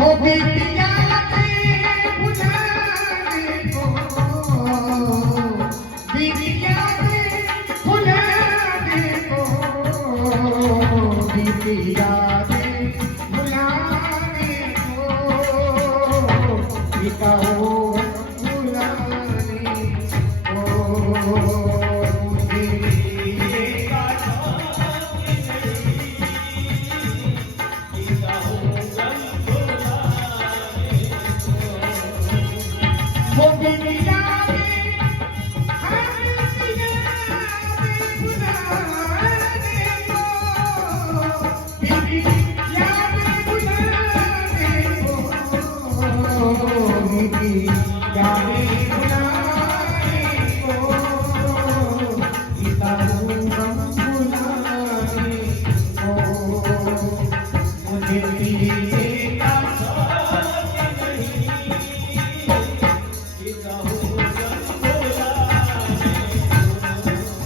वो बिटिया के बुलाने को, बिटिया के बुलाने को, बिटिया के बुलाने को, पिता हो बुलाने को।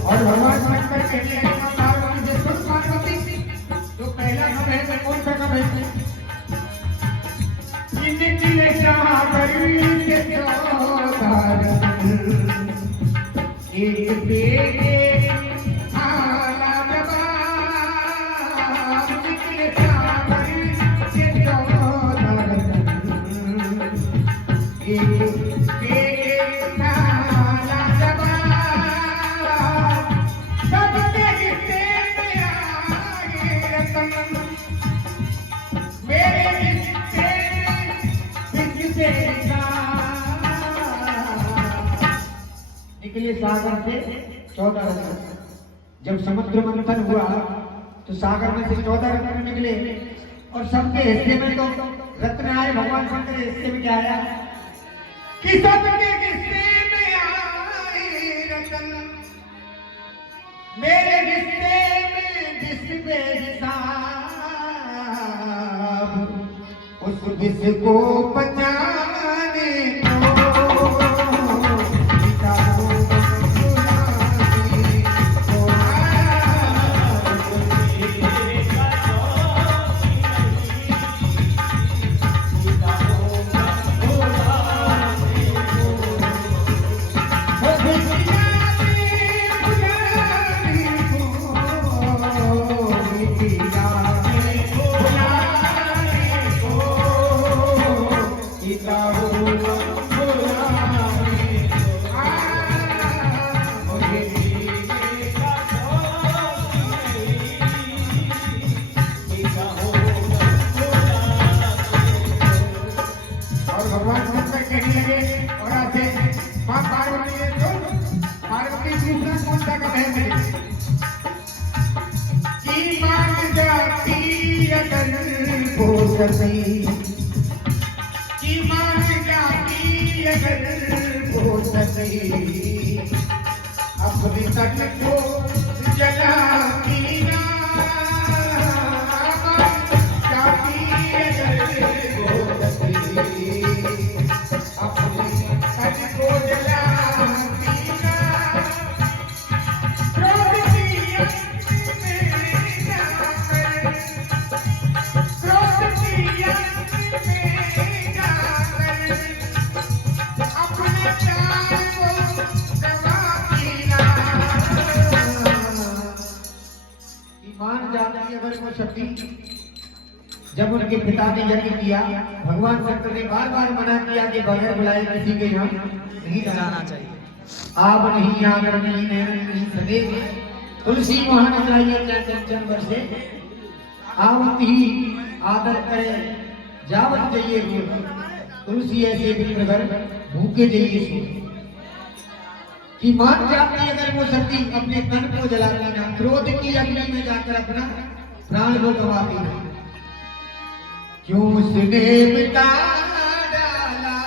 और भगवान शंकर कहते हैं पार्वती से सुन पार्वती, जो पहला कब है कौन सा कब है? निकले सागर के चौधार एक बेटे आला जवाब, निकले सागर के चौधार एक निकले सागर से 14 रत्न। जब समुद्र मंथन हुआ तो सागर में से 14 रत्न निकले और सबके हिस्से में तो रत्न आए। भगवान शंकर के हिस्से में क्या आया कि सबके हिस्से में आए रत्न, मेरे हिस्से में जिस बेहिसाब, उस विष को बचाने को अपने तन को जलाती ना, जाती अपने तन को जलाती ना, क्रोध की आग में जाकर, क्रोध की आग में जाकर अपने प्राण को मान जाती है। अगर वो शक्ति जब उनके पिता ने यज्ञ किया, भगवान शंकर ने बार बार मना किया कि बगैर बुलाए किसी के यहाँ नहीं जाना चाहिए। आप नहीं आकर नहीं नैन नहीं सके, तुलसी वहां चाहिए क्या चंचन वर्षे, आवत ही आदर करे जावत चाहिए हुए, तुलसी ऐसे मित्रगर भूखे जाइए सो। कि मान जाती है अगर वो शक्ति अपने तन को जलाती ना, क्रोध की अग्नि में जाकर अपना प्राण को गवाती ना। क्यों उसने मिटा डाला,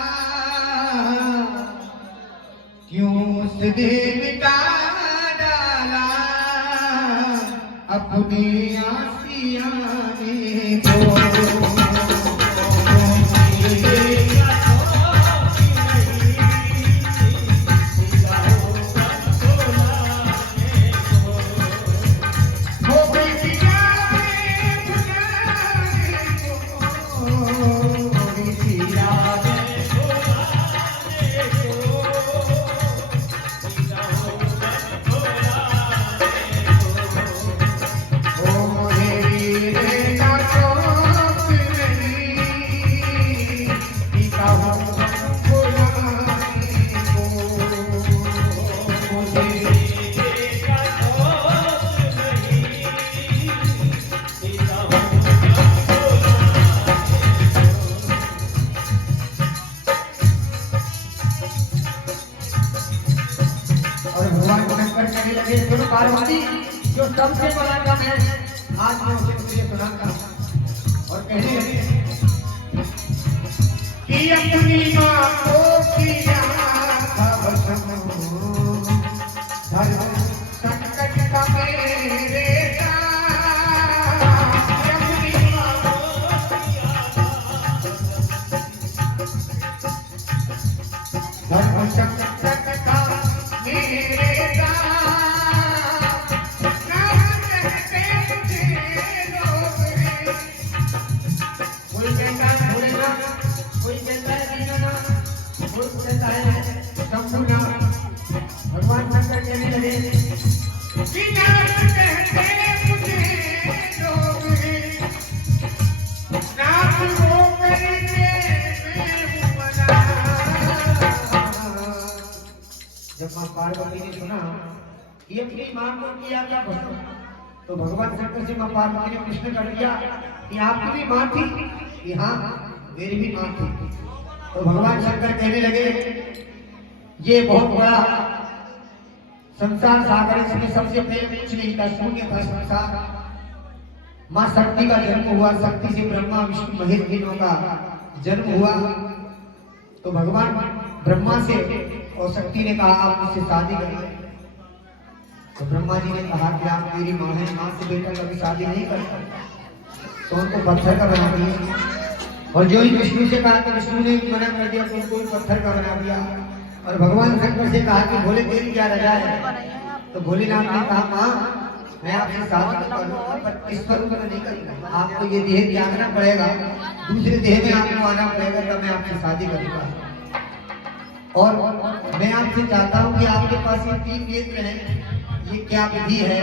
क्यों उसने मिटा डाला अपने आसियाने को। सुन पार्वती, जो सबसे बड़ा काम है आज मैं उसे तुझे सुनाता हूं। और कहने लगे कि अपनी मां को किया था वशम, धर्म संकट का मेरे धर्म संकट का मेरे कोई कहता है भोलेनाथ, कोई कहता है दीनानाथ, कोई कहता है शंभुनाथ। भगवान शंकर कहने लगे कि नाथ कहते मुझे लोग नाथ वो करेंगे मैं मना। जब मां पार्वती ने सुना कि अपनी मां को किया क्या भस्म, तो भगवान शंकर से मां पार्वती ने प्रश्न कर दिया कि आपकी भी मां थी कि हाँ मेरी भी मां थी। तो भगवान शंकर कहने लगे ये बहुत बड़ा संसार सागर, इसमें सबसे पहले कुछ नहीं था, शून्य था संसार। मां शक्ति का जन्म हुआ, शक्ति से ब्रह्मा विष्णु महेश तीनों का जन्म हुआ। तो भगवान ब्रह्मा से और शक्ति ने कहा आप मुझसे शादी करें। तो ब्रह्मा जी ने कहा कि आप मेरी मां है, मां से बेटा कभी शादी नहीं कर सकता, तो उनको पत्थर का बना दिया। और जो ही विष्णु से कहा तो विष्णु ने मना कर दिया, तो उनको पत्थर का बना दिया। और भगवान शंकर से कहा कि भोले तेरी क्या रजा है, तो भोलेनाथ ने कहा मां मैं आपसे शादी करूंगा पर इस स्वरूप में नहीं करूंगा, आपको ये देह त्यागना पड़ेगा, दूसरे देह में आपको आना पड़ेगा, तब मैं आपसे शादी करूंगा। और मैं आपसे चाहता हूँ कि आपके पास ये 3 नेत्र हैं, ये क्या विधि है?